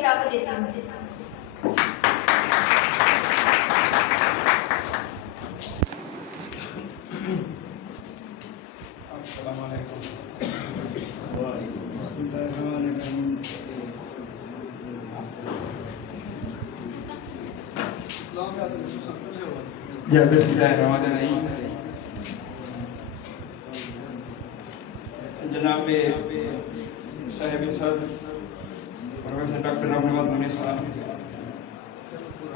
کی دعوت دیتی ہوں. السلام علیکم. بسم اللہ الرحمن الرحیم. جناب صاحب صدر پروفیسر ڈاکٹر رحمت منی صاحب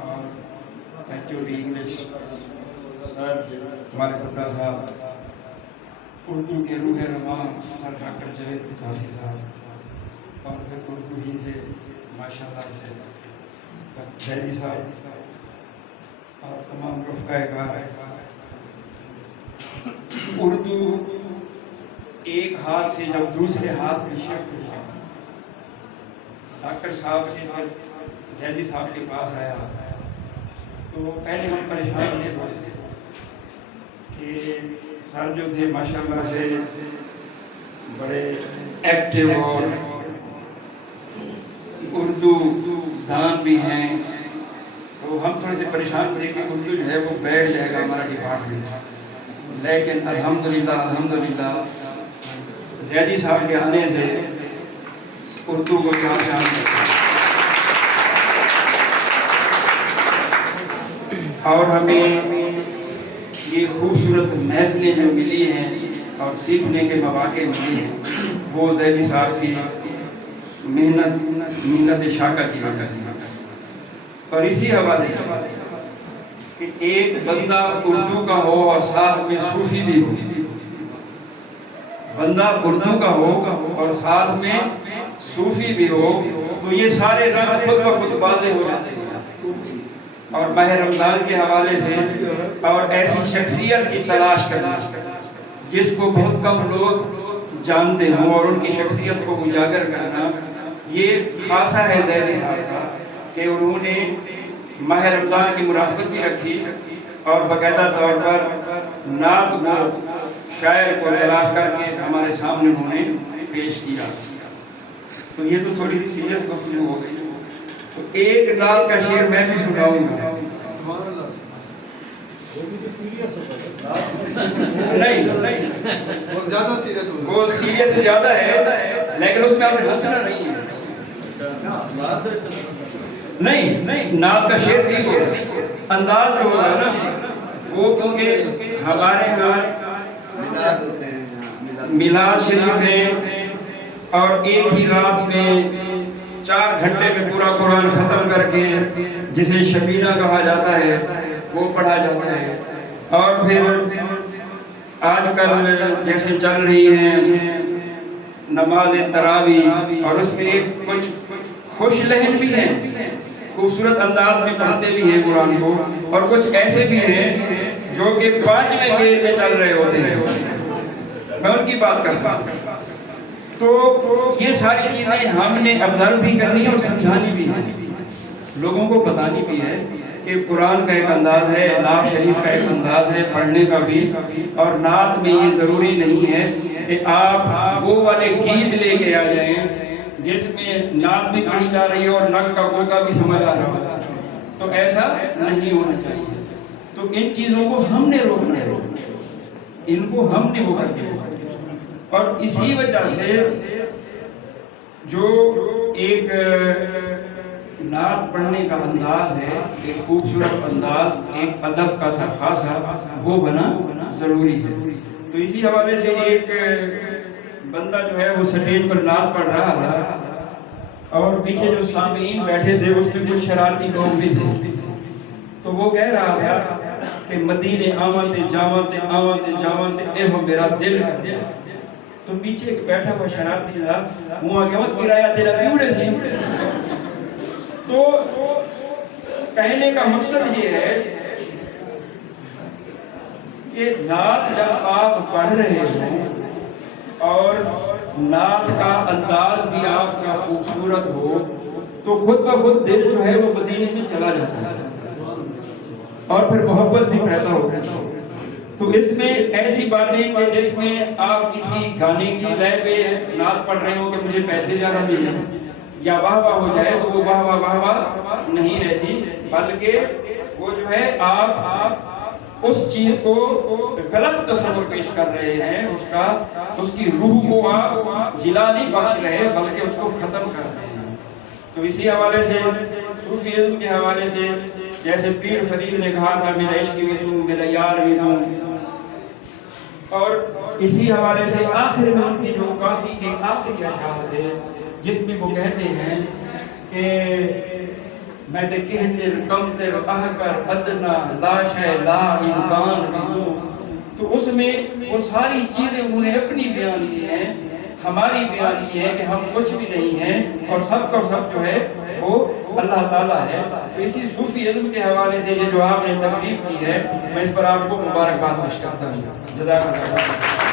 اور ایکچولی انگلش سر ہمارے خدا صاحب, اردو کے روح رواں سر ڈاکٹر جاوید پتافی صاحب, اور پھر اردو ہی سے ماشاء اللہ سے زیدی صاحب اور تمام رفقائے کار. اردو ایک ہاتھ سے جب دوسرے ہاتھ میں شفٹ ہوا, ڈاکٹر صاحب سے پھر زیدی صاحب کے پاس آیا, تو پہلے ہم پریشان تھے تھوڑے سے کہ سر جو تھے ماشاء اللہ سے بڑے ایکٹیو اور اردو دان بھی ہیں, تو ہم تھوڑے سے پریشان تھے کہ اردو جو ہے وہ بیٹھ جائے گا ہمارا ڈپارٹمنٹ. لیکن الحمدللہ زیدی صاحب کے آنے سے اردو کو جہاں سے اور ہمیں یہ خوبصورت محفلیں جو ملی ہیں اور سیکھنے کے مواقع ملی ہیں وہ زیدی صاحب کی محنت شاکہ کی وجہ سے. اور اسی حوالے سے کہ ایک بندہ اردو کا ہو اور ساتھ میں صوفی بھی ہو, بندہ اردو کا ہو اور ساتھ میں صوفی بھی ہو, تو یہ سارے رنگ خود بخود واضح ہو جاتے ہیں. اور ماہ رمضان کے حوالے سے اور ایسی شخصیت کی تلاش کرنا جس کو بہت کم لوگ جانتے ہوں اور ان کی شخصیت کو اجاگر کرنا, یہ خاصہ ہے زیدی صاحب کا کہ انہوں نے ماہ رمضان کی مناسبت بھی رکھی اور باقاعدہ طور پر نعت کو شاعر کو تلاش کر کے ہمارے سامنے انہوں نے پیش کیا. تو یہ تو تھوڑی سی سیریس گفتگو ہو گئی, تو ایک نعت کا شعر میں بھی سناؤں گا. نہیں وہ سیریس زیادہ ہے لیکن اس میں آپ نے ہنسنا نہیں ہے. نہیں نعت کا شعر نہیں ہوگا, انداز جو ہوگا نا وہ کیونکہ ہمارے یہاں میلاد شریف ہے اور ایک ہی رات میں 4 گھنٹے میں پورا قرآن ختم کر کے جسے شبینہ کہا جاتا ہے وہ پڑھا جاتا ہے. اور پھر آج کل جیسے چل رہی ہیں نماز تراویح اور اس میں ایک کچھ خوش لہن بھی ہیں, خوبصورت انداز میں پڑھتے بھی ہیں قرآن کو, اور کچھ ایسے بھی ہیں جو کہ 5ویں گیل میں چل رہے ہوتے ہیں, میں ان کی بات کرتا ہوں. تو یہ ساری چیزیں ہم نے ابزرو بھی کرنی ہے اور سمجھانی بھی ہے, لوگوں کو بتانی بھی ہے کہ قرآن کا ایک انداز ہے, نعت شریف کا ایک انداز ہے پڑھنے کا بھی, اور نعت میں یہ ضروری نہیں ہے کہ آپ وہ والے گیت لے کے آ جائیں جس میں نعت بھی پڑھی جا رہی ہے اور نق کا گوگا بھی سمجھ آ رہا ہوتا ہے, تو ایسا نہیں ہونا چاہیے. تو ان چیزوں کو ہم نے روکنا ہے, ان کو ہم نے وہ کرنا ہے. اور اسی وجہ سے جو ایک نعت پڑھنے کا انداز ہے, ایک خوبصورت انداز, ایک ادب کا سا خاصا, وہ بنا ضروری ہے. تو اسی حوالے سے ایک بندہ جو ہے وہ سٹیج پر نعت پڑھ رہا تھا اور پیچھے جو سامعین بیٹھے تھے اس میں کچھ شرارتی لوگ بھی تھے, تو وہ کہہ رہا تھا کہ مدینے آماتے جاواتے اے ہو میرا دل کر دیا. تو پیچھے ایک بیٹھا ہوا شرارتی تھا, وہ آگے وقت کرایہ تیرا پیوڑے سی. تو کہنے کا مقصد یہ ہے کہ نعت جب آپ پڑھ رہے ہوں اور نعت کا انداز بھی آپ کا خوبصورت ہو تو خود بخود دل جو ہے وہ مدینے میں چلا جاتا ہے اور پھر محبت بھی پیدا ہوتی ہے. تو اس میں ایسی باتیں کہ جس میں آپ کسی گانے کی لے پہ نعت پڑھ رہے ہو کہ مجھے پیسے زیادہ ملیں, یا واہ واہ ہو جائے تو وہ واہ واہ واہ واہ نہیں رہتی، بلکہ وہ جو ہے آپ اس چیز کو غلط تصور پیش کر رہے ہیں، اس کی روح کو آپ جلا نہیں بخش رہے بلکہ اس کو ختم کر رہے ہیں۔ تو اسی حوالے سے صوفیزم کے حوالے سے جیسے پیر فرید نے کہا تھا میرا عشق بھی دوں میرا یار بھی دوں، اور اسی حوالے سے آخر میں ان کی جو کافی کے آخری اشعار تھے جس میں وہ کہتے ہیں کہ میں نے کہتر کم تر احکر ادنا لاش ہے لا امکان بدوں، تو اس میں وہ ساری چیزیں انہوں نے اپنی بیان کی ہیں، ہماری بیان کی ہے کہ ہم کچھ بھی نہیں ہیں اور سب کا سب جو ہے وہ اللہ تعالیٰ ہے۔ تو اسی صوفی ازم کے حوالے سے یہ جو آپ نے تقریب کی ہے میں اس پر آپ کو مبارکباد پیش کرتا ہوں۔ جزاک اللہ۔